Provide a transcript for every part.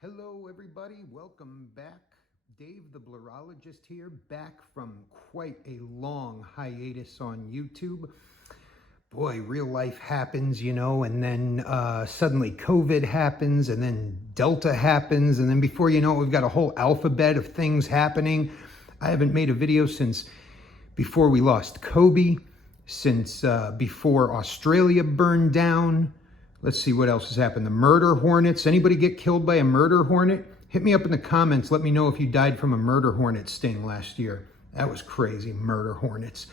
Hello everybody, welcome back. Dave the BLUROLOGIST here, back from quite a long hiatus on YouTube. Boy, real life happens, and then suddenly COVID happens, and then Delta happens, and then before you know it, we've got a whole alphabet of things happening. I haven't made a video since before we lost Kobe, since before Australia burned down. Let's see what else has happened. The murder hornets. Anybody get killed by a murder hornet? Hit me up in the comments. Let me know if you died from a murder hornet sting last year. That was crazy, murder hornets.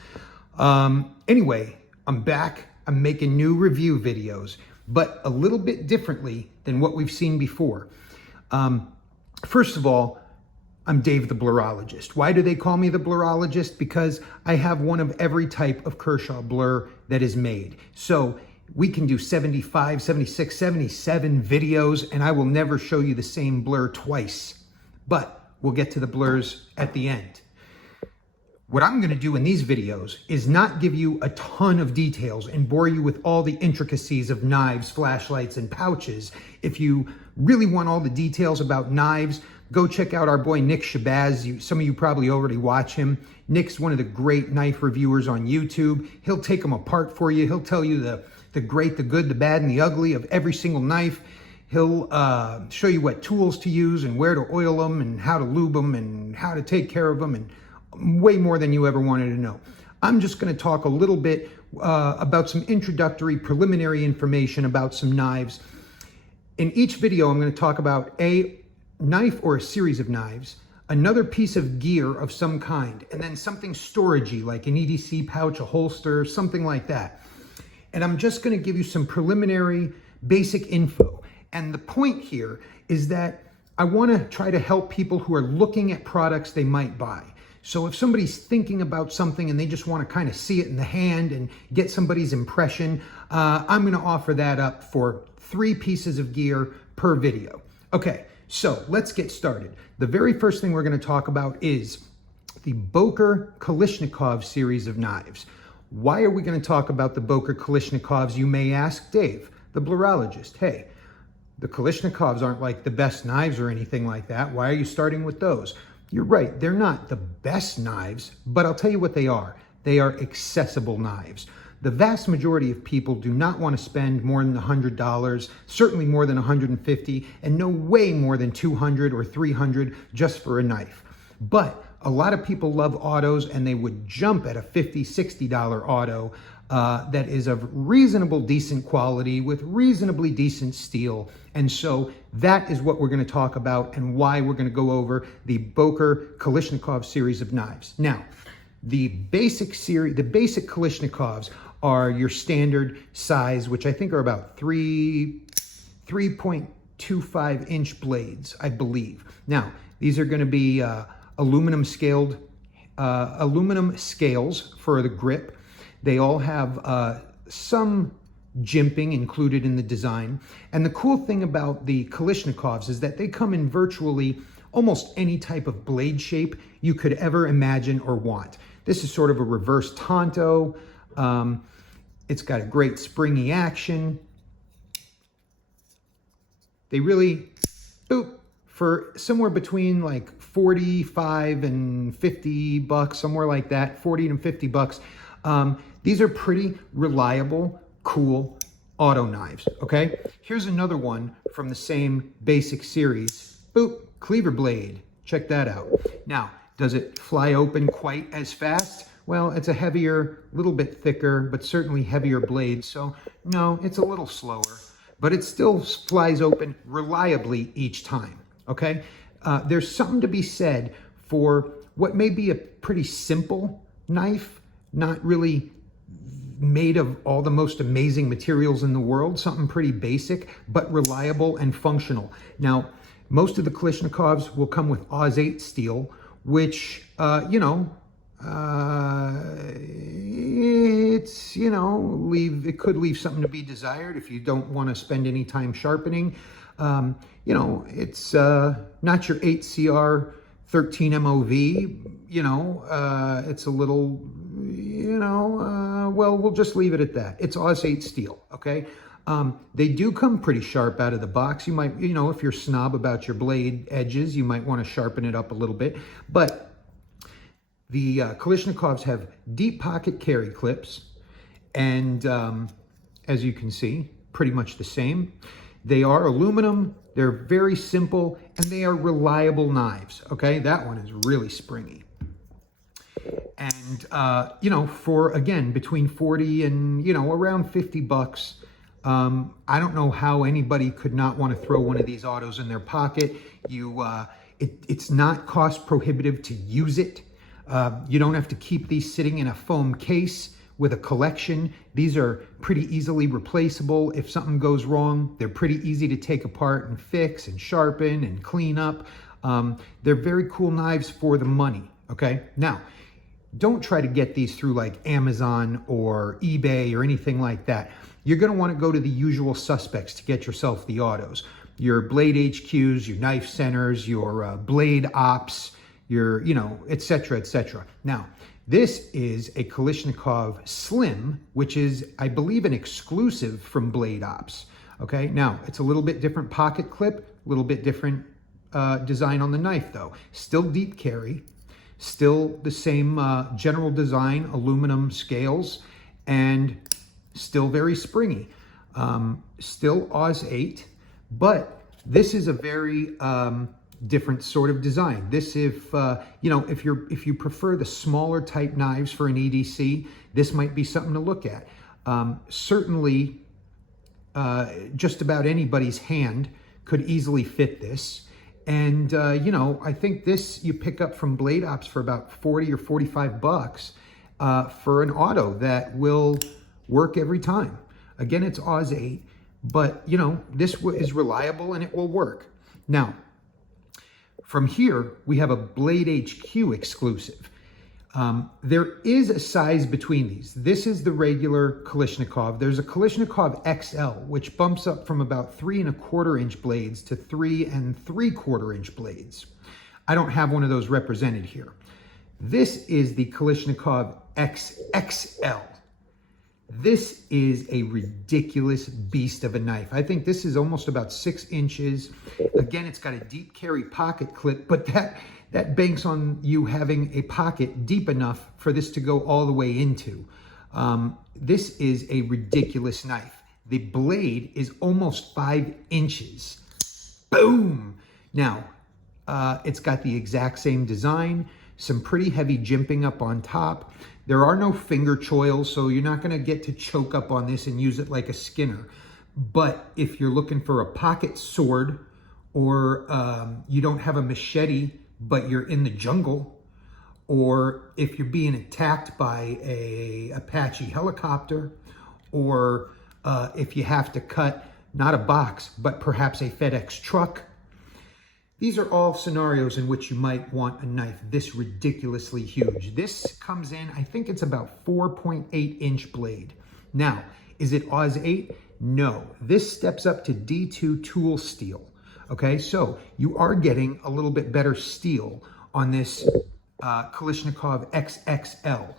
Anyway, I'm back. I'm making new review videos, but a little bit differently than what we've seen before. First of all, I'm Dave the BLUROLOGIST. Why do they call me the BLUROLOGIST? Because I have one of every type of Kershaw blur that is made. So we can do 75, 76, 77 videos, and I will never show you the same blur twice. But we'll get to the blurs at the end. What I'm going to do in these videos is not give you a ton of details and bore you with all the intricacies of knives, flashlights, and pouches. If you really want all the details about knives, go check out our boy Nick Shabazz. Some of you probably already watch him. Nick's one of the great knife reviewers on YouTube. He'll take them apart for you. He'll tell you the great, the good, the bad, and the ugly of every single knife. He'll show you what tools to use and where to oil them and how to lube them and how to take care of them, and way more than you ever wanted to know. I'm just going to talk a little bit about some introductory, preliminary information about some knives. In each video, I'm going to talk about a knife or a series of knives, another piece of gear of some kind, and then something storagey like an EDC pouch, a holster, something like that. And I'm just going to give you some preliminary basic info. And the point here is that I want to try to help people who are looking at products they might buy. So if somebody's thinking about something and they just want to kind of see it in the hand and get somebody's impression, I'm going to offer that up for 3 pieces of gear per video. Okay, so let's get started. The very first thing we're going to talk about is the Boker Kalishnikov series of knives. Why are we going to talk about the Boker Kalishnikovs, you may ask? Dave, the BLUROLOGIST. Hey, the Kalishnikovs aren't like the best knives or anything like that. Why are you starting with those? You're right, they're not the best knives, but I'll tell you what they are. They are accessible knives. The vast majority of people do not want to spend more than $100, certainly more than $150, and no way more than $200 or $300 just for a knife. But a lot of people love autos, and they would jump at a $50, $60 auto that is of reasonable, decent quality with reasonably decent steel. And so that is what we're going to talk about and why we're going to go over the Boker Kalishnikov series of knives. Now, the basic Kalishnikovs are your standard size, which I think are about 3.25 inch blades, I believe. Now, these are going to be aluminum scales for the grip. They all have some jimping included in the design. And the cool thing about the Kalishnikovs is that they come in virtually almost any type of blade shape you could ever imagine or want. This is sort of a reverse Tonto. It's got a great springy action. They really, boop, for somewhere between like 45 and 50 bucks, somewhere like that, 40 and 50 bucks. These are pretty reliable, cool auto knives, okay? Here's another one from the same basic series. Boop, cleaver blade. Check that out. Now, does it fly open quite as fast? Well, it's a heavier, little bit thicker, but certainly heavier blade. So no, it's a little slower, but it still flies open reliably each time, okay? There's something to be said for what may be a pretty simple knife, not really made of all the most amazing materials in the world, something pretty basic, but reliable and functional. Now, most of the Kalishnikovs will come with Aus 8 steel, which, it could leave something to be desired if you don't want to spend any time sharpening. It's not your 8CR 13 MOV, it's a little, well, we'll just leave it at that. It's Aus 8 steel, okay? They do come pretty sharp out of the box. You might, you know, if you're snob about your blade edges, you might want to sharpen it up a little bit. But the Kalishnikovs have deep pocket carry clips, and as you can see, pretty much the same. They are aluminum, they're very simple, and they are reliable knives, okay? That one is really springy. And, you know, for, again, between 40 and, you know, around 50 bucks, I don't know how anybody could not want to throw one of these autos in their pocket. It's not cost prohibitive to use it. You don't have to keep these sitting in a foam case with a collection. These are pretty easily replaceable. If something goes wrong, they're pretty easy to take apart and fix and sharpen and clean up. They're very cool knives for the money, okay? Now, don't try to get these through like Amazon or eBay or anything like that. You're gonna wanna go to the usual suspects to get yourself the autos. Your Blade HQs, your Knife Centers, your Blade Ops, your, you know, et cetera, et cetera. Now, this is a Kalishnikov Slim, which is, I believe, an exclusive from Blade Ops. Okay, now it's a little bit different pocket clip, a little bit different design on the knife though. Still deep carry, still the same general design, aluminum scales, and still very springy. Still Oz 8, but this is a very different sort of design. This, if you know, if you prefer the smaller type knives for an EDC, this might be something to look at. Certainly, just about anybody's hand could easily fit this. And you know, I think this you pick up from Blade Ops for about 40 or 45 bucks for an auto that will work every time. Again, it's Oz 8, but you know, this is reliable and it will work. Now, from here, we have a Blade HQ exclusive. There is a size between these. This is the regular Kalishnikov. There's a Kalishnikov XL, which bumps up from about 3 1/4 inch blades to 3 3/4 inch blades. I don't have one of those represented here. This is the Kalishnikov XXL. This is a ridiculous beast of a knife. I think this is almost about 6 inches. Again, it's got a deep carry pocket clip, but that banks on you having a pocket deep enough for this to go all the way into. This is a ridiculous knife. The blade is almost 5 inches. Boom! Now, it's got the exact same design, some pretty heavy jimping up on top. There are no finger choils, so you're not gonna get to choke up on this and use it like a skinner. But if you're looking for a pocket sword, or you don't have a machete, but you're in the jungle, or if you're being attacked by a Apache helicopter, or if you have to cut not a box, but perhaps a FedEx truck, these are all scenarios in which you might want a knife this ridiculously huge. This comes in, I think it's about 4.8 inch blade. Now, is it Oz 8? No, this steps up to D2 tool steel. Okay, so you are getting a little bit better steel on this Kalishnikov XXL.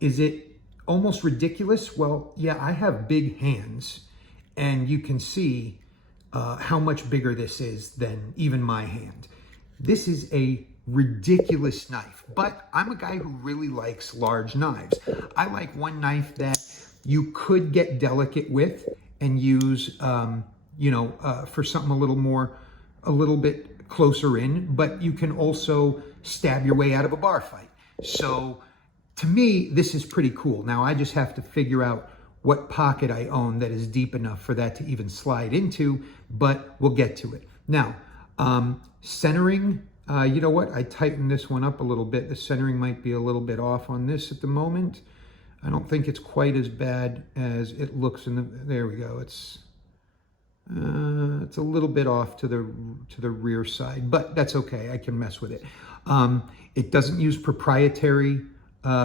Is it almost ridiculous? Well, yeah, I have big hands, and you can see how much bigger this is than even my hand. This is a ridiculous knife, but I'm a guy who really likes large knives. I like one knife that you could get delicate with and use, you know, for something a little bit closer in, but you can also stab your way out of a bar fight. So to me, this is pretty cool. Now I just have to figure out what pocket I own that is deep enough for that to even slide into, but we'll get to it. Now, centering, you know what? I tightened this one up a little bit. The centering might be a little bit off on this at the moment. I don't think it's quite as bad as it looks in the, there we go. It's a little bit off to the rear side, but that's okay. I can mess with it. It doesn't use proprietary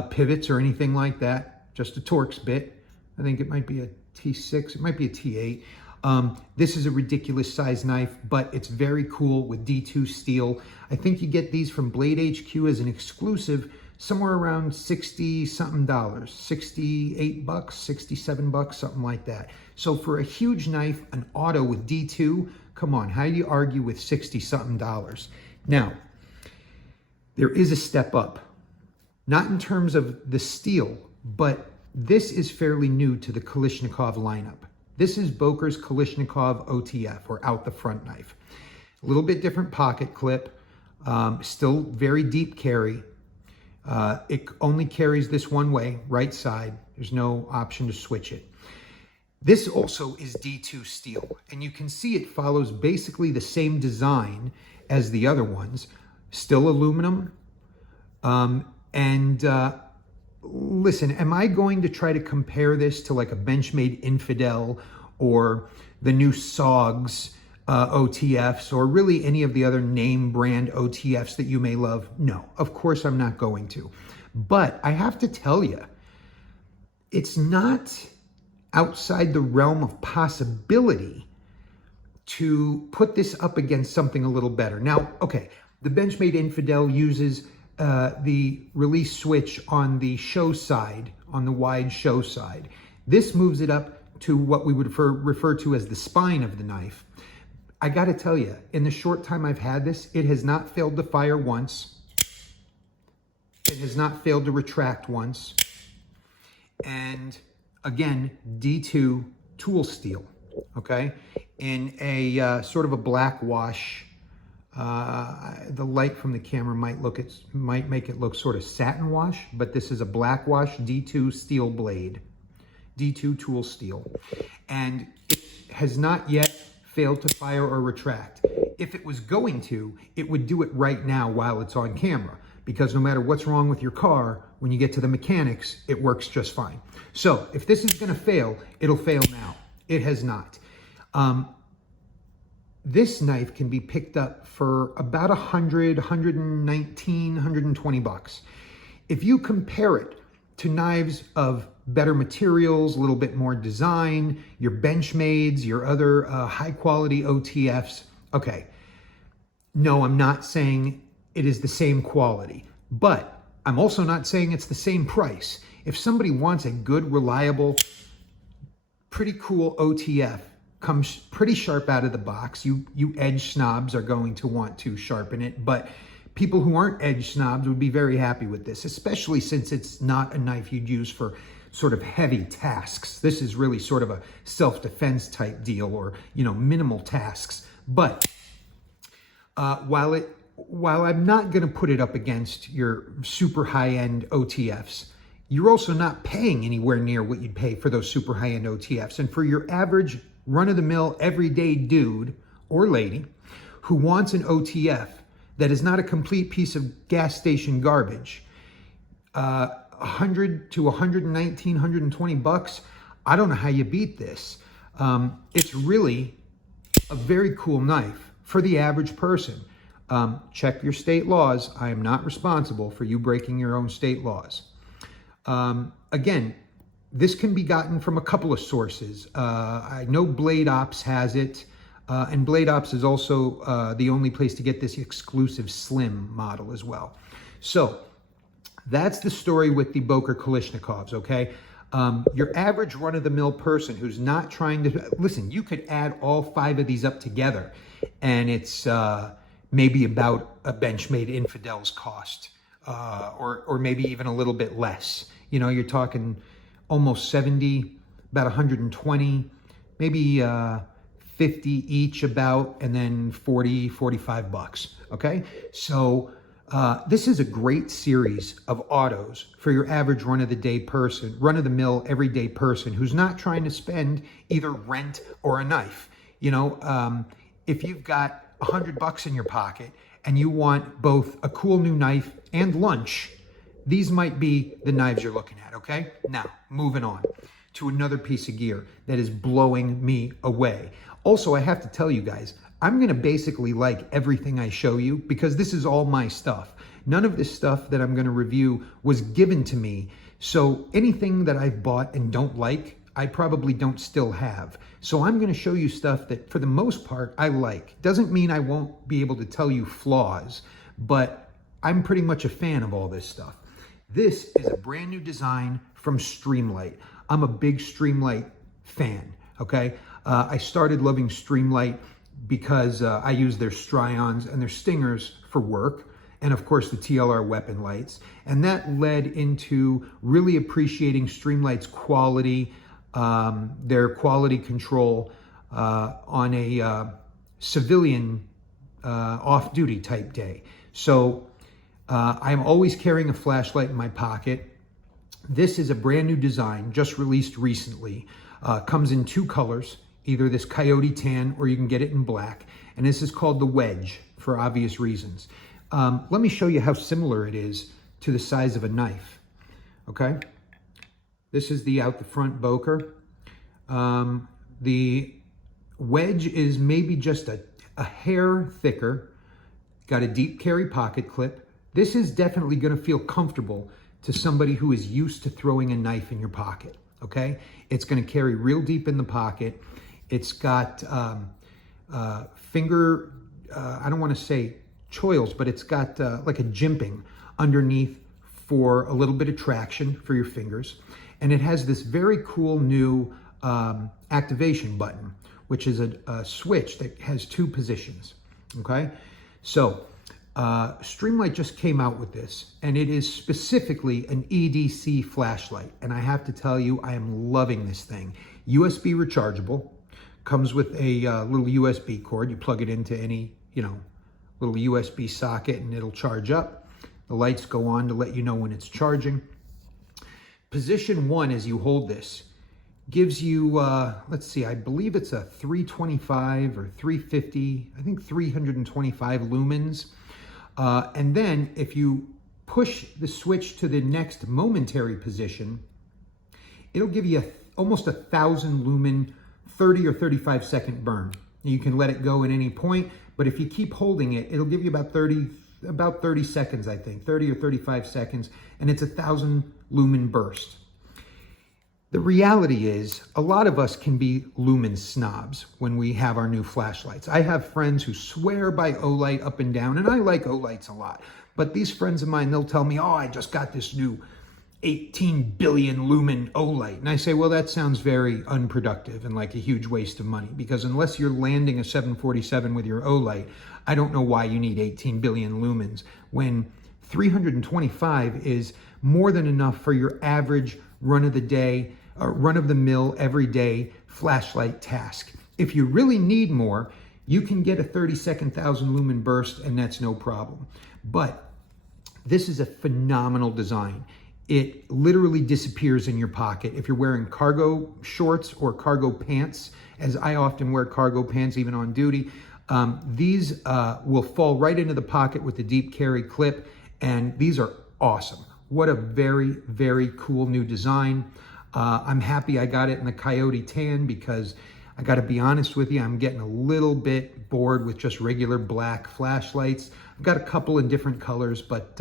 pivots or anything like that, just a Torx bit. I think it might be a T6, it might be a T8. This is a ridiculous size knife, but it's very cool with D2 steel. I think you get these from Blade HQ as an exclusive, somewhere around 60 something dollars, 68 bucks, 67 bucks, something like that. So for a huge knife, an auto with D2, come on, how do you argue with 60 something dollars? Now, there is a step up, not in terms of the steel, but this is fairly new to the Kalishnikov lineup. This is Boker's Kalishnikov OTF, or out the front knife. A little bit different pocket clip, still very deep carry. It only carries this one way, right side. There's no option to switch it. This also is D2 steel, and you can see it follows basically the same design as the other ones. Still aluminum. Listen, am I going to try to compare this to like a Benchmade Infidel or the new SOGS OTFs, or really any of the other name brand OTFs that you may love? No, of course I'm not going to. But I have to tell you, it's not outside the realm of possibility to put this up against something a little better. Now, okay, the Benchmade Infidel uses the release switch on the show side, on the wide show side. This moves it up to what we would refer to as the spine of the knife. I got to tell you, in the short time I've had this, it has not failed to fire once. It has not failed to retract once. And again, D2 tool steel, okay? In a sort of a black wash. The light from the camera might make it look sort of satin wash, but this is a black wash D2 steel blade, D2 tool steel. And it has not yet failed to fire or retract. If it was going to, it would do it right now while it's on camera, because no matter what's wrong with your car, when you get to the mechanics, it works just fine. So if this is gonna fail, it'll fail now. It has not. This knife can be picked up for about 100, 119, 120 bucks. If you compare it to knives of better materials, a little bit more design, your Benchmades, your other high quality OTFs, okay. No, I'm not saying it is the same quality, but I'm also not saying it's the same price. If somebody wants a good, reliable, pretty cool OTF, comes pretty sharp out of the box. You edge snobs are going to want to sharpen it, but people who aren't edge snobs would be very happy with this, especially since it's not a knife you'd use for sort of heavy tasks. This is really sort of a self-defense type deal, or, you know, minimal tasks. But while I'm not going to put it up against your super high-end OTFs, you're also not paying anywhere near what you'd pay for those super high-end OTFs. And for your average run-of-the-mill everyday dude or lady who wants an OTF that is not a complete piece of gas station garbage, 100 to 119, 120 bucks, I don't know how you beat this. It's really a very cool knife for the average person. Check your state laws. I am not responsible for you breaking your own state laws. Again, this can be gotten from a couple of sources. I know Blade Ops has it, and Blade Ops is also the only place to get this exclusive slim model as well. So that's the story with the Boker Kalishnikovs, okay? Your average run-of-the-mill person who's not trying to... Listen, you could add all 5 of these up together, and it's maybe about a Benchmade Infidel's cost, or maybe even a little bit less. You know, you're talking almost 70, about 120, maybe 50 each about, and then 40, 45 bucks, okay? So this is a great series of autos for your average run-of-the-day person, run-of-the-mill everyday person who's not trying to spend either rent or a knife. You know, if you've got 100 bucks in your pocket and you want both a cool new knife and lunch, these might be the knives you're looking at, okay? Now, moving on to another piece of gear that is blowing me away. Also, I have to tell you guys, I'm gonna basically like everything I show you because this is all my stuff. None of this stuff that I'm gonna review was given to me. So anything that I've bought and don't like, I probably don't still have. So I'm gonna show you stuff that for the most part I like. Doesn't mean I won't be able to tell you flaws, but I'm pretty much a fan of all this stuff. This is a brand new design from Streamlight. I'm a big Streamlight fan, okay? I started loving Streamlight because I use their Stry-Ons and their Stingers for work, and of course the TLR weapon lights. And that led into really appreciating Streamlight's quality, their quality control on a civilian off-duty type day. So I'm always carrying a flashlight in my pocket. This is a brand new design, just released recently. Comes in two colors, either this coyote tan or you can get it in black. And this is called the Wedge for obvious reasons. Let me show you how similar it is to the size of a knife, okay? This is the out the front Boker. The Wedge is maybe just a hair thicker, got a deep carry pocket clip. This is definitely gonna feel comfortable to somebody who is used to throwing a knife in your pocket, okay? It's gonna carry real deep in the pocket. It's got finger, I don't wanna say choils, but it's got like a jimping underneath for a little bit of traction for your fingers. And it has this very cool new activation button, which is a switch that has two positions, okay? So Streamlight just came out with this, and it is specifically an EDC flashlight. And I have to tell you, I am loving this thing. USB rechargeable, comes with a little USB cord. You plug it into any, little USB socket and it'll charge up. The lights go on to let you know when it's charging. Position 1 as you hold this gives you, let's see, I believe it's a 325 or 350, I think 325 lumens. And then if you push the switch to the next momentary position, it'll give you almost 1,000 lumen, 30 or 35 second burn. You can let it go at any point, but if you keep holding it, it'll give you about 30 seconds, I think, 30 or 35 seconds, and it's 1,000 lumen burst. The reality is, a lot of us can be lumen snobs when we have our new flashlights. I have friends who swear by Olight up and down, and I like Olights a lot. But these friends of mine, they'll tell me, oh, I just got this new 18 billion lumen Olight. And I say, well, that sounds very unproductive and like a huge waste of money, because unless you're landing a 747 with your Olight, I don't know why you need 18 billion lumens when 325 is more than enough for your average run-of-the-day, run-of-the-mill, everyday flashlight task. If you really need more, you can get a 30-second 1,000 lumen burst, and that's no problem. But this is a phenomenal design. It literally disappears in your pocket. If you're wearing cargo shorts or cargo pants, as I often wear cargo pants even on duty, these will fall right into the pocket with the deep carry clip, and these are awesome. What a very, very cool new design. I'm happy I got it in the coyote tan, because I got to be honest with you, I'm getting a little bit bored with just regular black flashlights. I've got a couple in different colors, but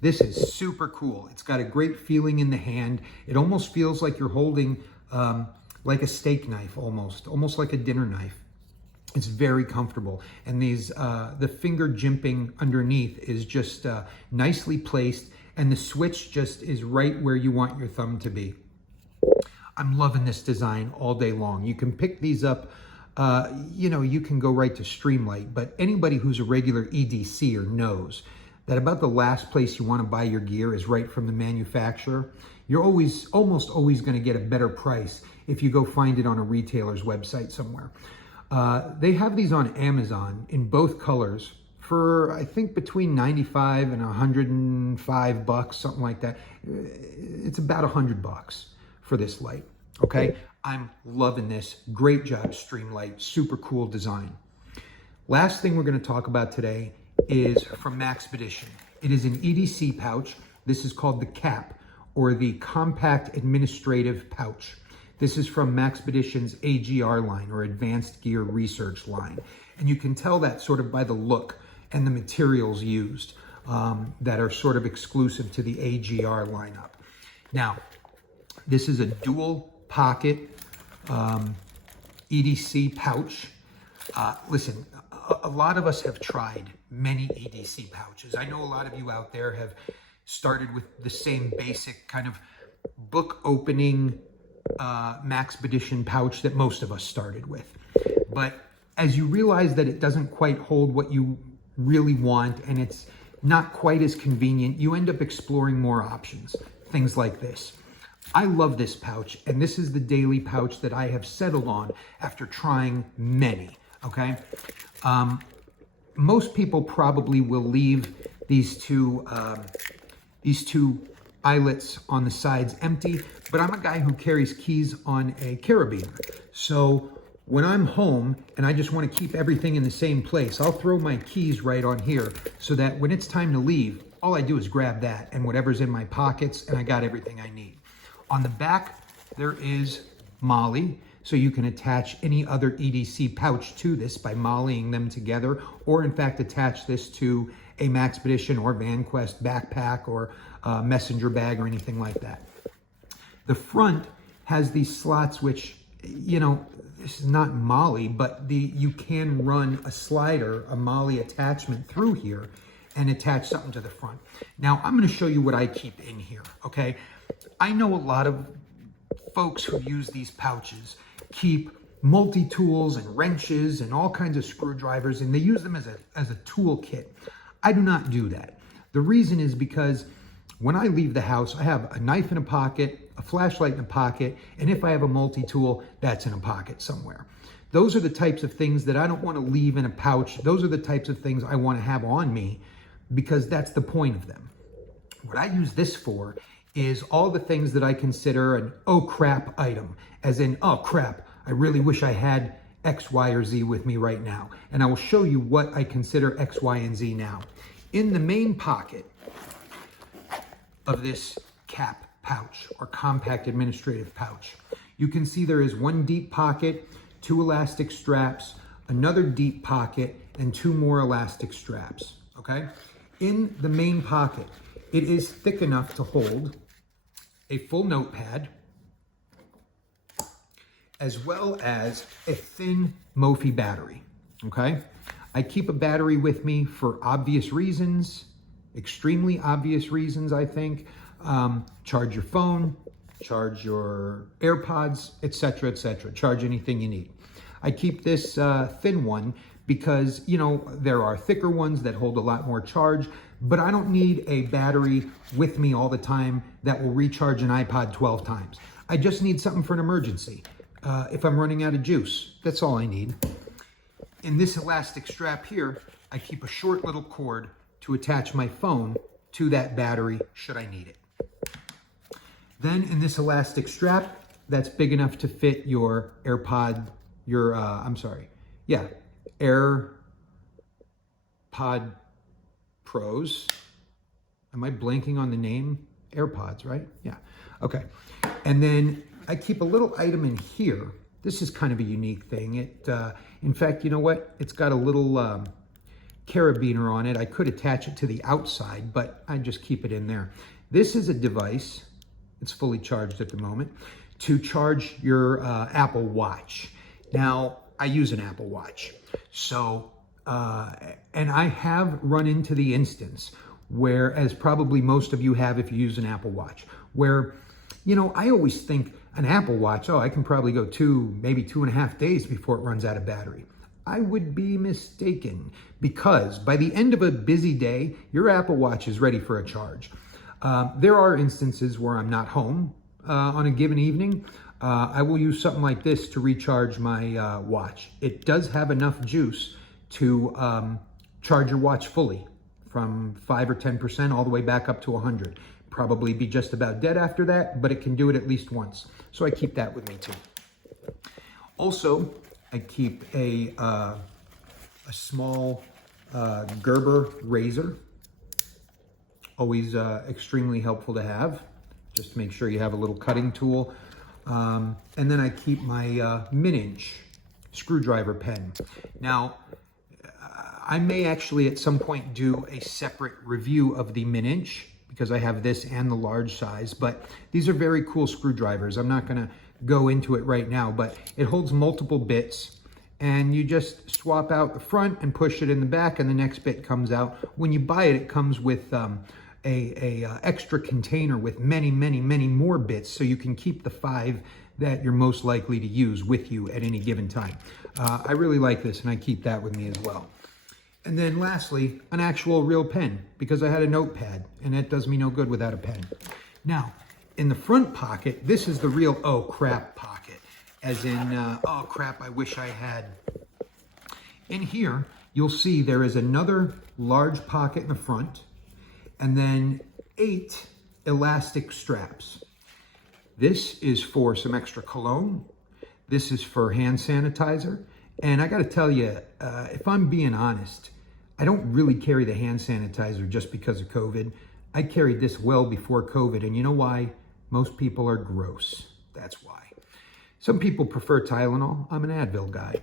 this is super cool. It's got a great feeling in the hand. It almost feels like you're holding like a steak knife, almost like a dinner knife. It's very comfortable. And these the finger jimping underneath is just nicely placed, and the switch just is right where you want your thumb to be. I'm loving this design all day long. You can pick these up, you can go right to Streamlight, but anybody who's a regular EDCer knows that about the last place you want to buy your gear is right from the manufacturer. You're almost always going to get a better price if you go find it on a retailer's website somewhere. They have these on Amazon in both colors for, I think, between 95 and 105 bucks, something like that. It's about 100 bucks for this light, okay? I'm loving this. Great job, Streamlight. Super cool design. Last thing we're going to talk about today is from Maxpedition. It is an EDC pouch. This is called the CAP, or the Compact Administrative Pouch. This is from Maxpedition's AGR line, or Advanced Gear Research line. And you can tell that sort of by the look and the materials used that are sort of exclusive to the AGR lineup. Now, this is a dual pocket EDC pouch. Listen, a lot of us have tried many EDC pouches. I know a lot of you out there have started with the same basic kind of book opening Maxpedition pouch that most of us started with. But as you realize that it doesn't quite hold what you really want and it's not quite as convenient, you end up exploring more options, things like this. I love this pouch, and this is the daily pouch that I have settled on after trying many, okay? Most people probably will leave these two eyelets on the sides empty, but I'm a guy who carries keys on a carabiner. So when I'm home and I just want to keep everything in the same place, I'll throw my keys right on here so that when it's time to leave, all I do is grab that and whatever's in my pockets, and I got everything I need. On the back, there is MOLLE, so you can attach any other EDC pouch to this by mollying them together, or in fact attach this to a Maxpedition or VanQuest backpack or messenger bag or anything like that. The front has these slots which, you know, this is not MOLLE, but you can run a slider, a MOLLE attachment through here and attach something to the front. Now, I'm going to show you what I keep in here, okay? I know a lot of folks who use these pouches keep multi-tools and wrenches and all kinds of screwdrivers, and they use them as a tool kit. I do not do that. The reason is because when I leave the house, I have a knife in a pocket, a flashlight in a pocket, and if I have a multi-tool, that's in a pocket somewhere. Those are the types of things that I don't want to leave in a pouch. Those are the types of things I want to have on me because that's the point of them. What I use this for is all the things that I consider an oh crap item, as in, oh crap, I really wish I had X, Y, or Z with me right now. And I will show you what I consider X, Y, and Z now. In the main pocket of this CAP pouch, or compact administrative pouch, you can see there is one deep pocket, 2 elastic straps, another deep pocket, and 2 more elastic straps, okay? In the main pocket, it is thick enough to hold a full notepad, as well as a thin Mophie battery, okay? I keep a battery with me for obvious reasons, extremely obvious reasons, I think. Charge your phone, charge your AirPods, etc., etc. Charge anything you need. I keep this thin one because, you know, there are thicker ones that hold a lot more charge, but I don't need a battery with me all the time that will recharge an iPod 12 times. I just need something for an emergency. If I'm running out of juice, that's all I need. In this elastic strap here, I keep a short little cord to attach my phone to that battery should I need it. Then in this elastic strap, that's big enough to fit your AirPod, AirPod Pros. Am I blanking on the name? AirPods, right? Yeah, okay. And then I keep a little item in here. This is kind of a unique thing. In fact, you know what? It's got a little carabiner on it. I could attach it to the outside, but I just keep it in there. This is a device, it's fully charged at the moment, to charge your Apple Watch. Now, I use an Apple Watch. So, and I have run into the instance where, as probably most of you have if you use an Apple Watch, where, you know, I always think an Apple Watch, oh, I can probably go maybe 2.5 days before it runs out of battery. I would be mistaken, because by the end of a busy day, your Apple Watch is ready for a charge. There are instances where I'm not home on a given evening. I will use something like this to recharge my watch. It does have enough juice to charge your watch fully from 5 or 10% all the way back up to 100. Probably be just about dead after that, but it can do it at least once. So I keep that with me too. Also, I keep a small Gerber razor. Always extremely helpful to have. Just to make sure you have a little cutting tool. And then I keep my min-inch screwdriver pen. Now, I may actually at some point do a separate review of the min-inch, because I have this and the large size, but these are very cool screwdrivers. I'm not gonna go into it right now, but it holds multiple bits, and you just swap out the front and push it in the back, and the next bit comes out. When you buy it, it comes with a extra container with many more bits, so you can keep the 5 that you're most likely to use with you at any given time. I really like this, and I keep that with me as well. And then lastly, an actual real pen, because I had a notepad, and that does me no good without a pen. Now, in the front pocket, this is the real oh crap pocket, as in oh crap, I wish I had. In here, you'll see there is another large pocket in the front, and then 8 elastic straps. This is for some extra cologne. This is for hand sanitizer. And I gotta tell you, if I'm being honest, I don't really carry the hand sanitizer just because of COVID. I carried this well before COVID, and you know why? Most people are gross. That's why. Some people prefer Tylenol. I'm an Advil guy.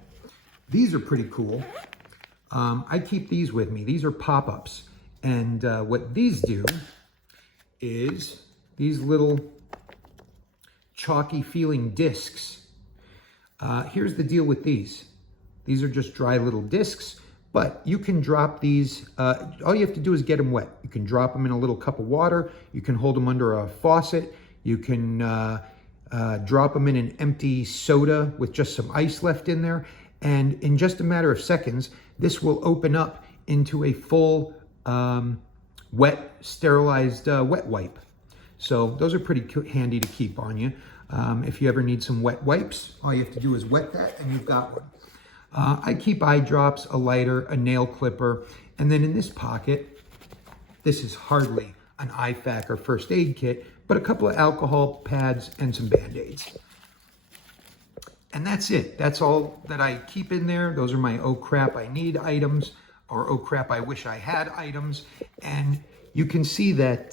These are pretty cool. I keep these with me. These are pop-ups. And what these do is these little chalky feeling discs. Here's the deal with these. These are just dry little discs, but you can drop these. All you have to do is get them wet. You can drop them in a little cup of water. You can hold them under a faucet. You can drop them in an empty soda with just some ice left in there. And in just a matter of seconds, this will open up into a full wet, sterilized wet wipe. So those are pretty handy to keep on you. If you ever need some wet wipes, all you have to do is wet that and you've got one. I keep eye drops, a lighter, a nail clipper, and then in this pocket, this is hardly an IFAK or first aid kit, but a couple of alcohol pads and some Band-Aids. And that's it. That's all that I keep in there. Those are my oh crap I need items, or oh crap I wish I had items. And you can see that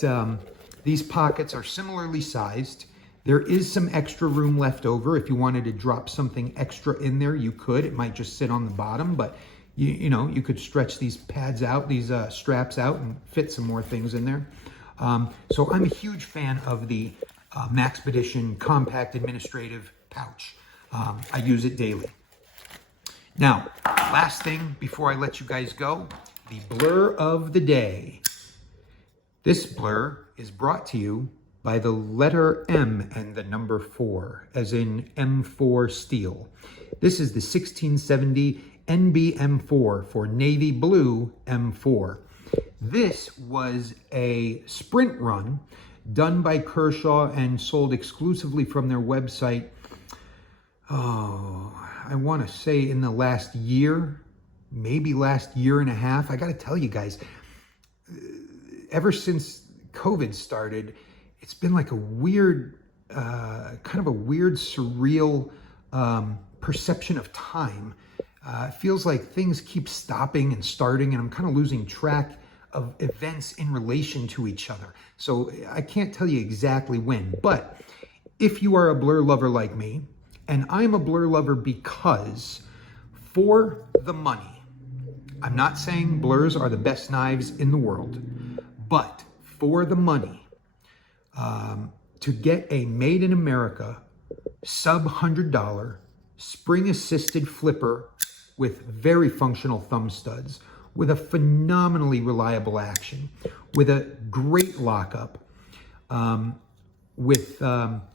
these pockets are similarly sized. There is some extra room left over. If you wanted to drop something extra in there, you could. It might just sit on the bottom, but you know, you could stretch these pads out, these straps out, and fit some more things in there. So I'm a huge fan of the Maxpedition Compact Administrative Pouch. I use it daily. Now, last thing before I let you guys go, the blur of the day. This blur is brought to you by the letter M and the number 4, as in M4 steel. This is the 1670 NBM4 for navy blue M4. This was a sprint run done by Kershaw and sold exclusively from their website. Oh, I want to say in the last year, maybe last year and a half. I got to tell you guys, ever since COVID started, it's been like a weird, kind of a weird, surreal perception of time. It feels like things keep stopping and starting, and I'm kind of losing track of events in relation to each other. So I can't tell you exactly when, but if you are a blur lover like me, and I'm a blur lover because for the money, I'm not saying blurs are the best knives in the world, but for the money, to get a made in America sub $100 spring assisted flipper with very functional thumb studs, with a phenomenally reliable action, with a great lockup, with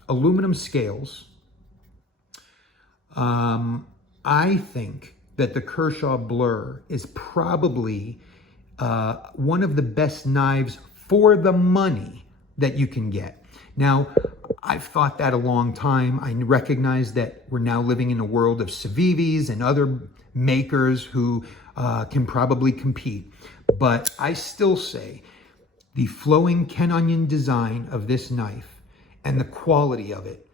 aluminum scales, I think that the Kershaw Blur is probably one of the best knives for the money that you can get. Now, I've thought that a long time. I recognize that we're now living in a world of Civivis and other makers who can probably compete. But I still say the flowing Ken Onion design of this knife and the quality of it,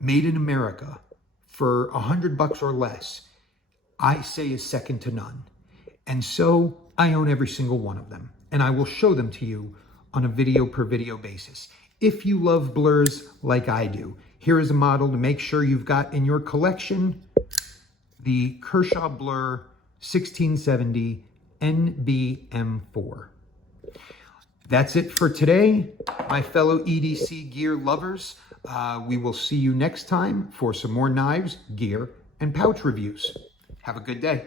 made in America for $100 or less, I say is second to none. And so I own every single one of them, and I will show them to you on a video per video basis. If you love blurs like I do, here is a model to make sure you've got in your collection, the Kershaw Blur 1670 NBM4. That's it for today, my fellow EDC gear lovers. We will see you next time for some more knives, gear, and pouch reviews. Have a good day.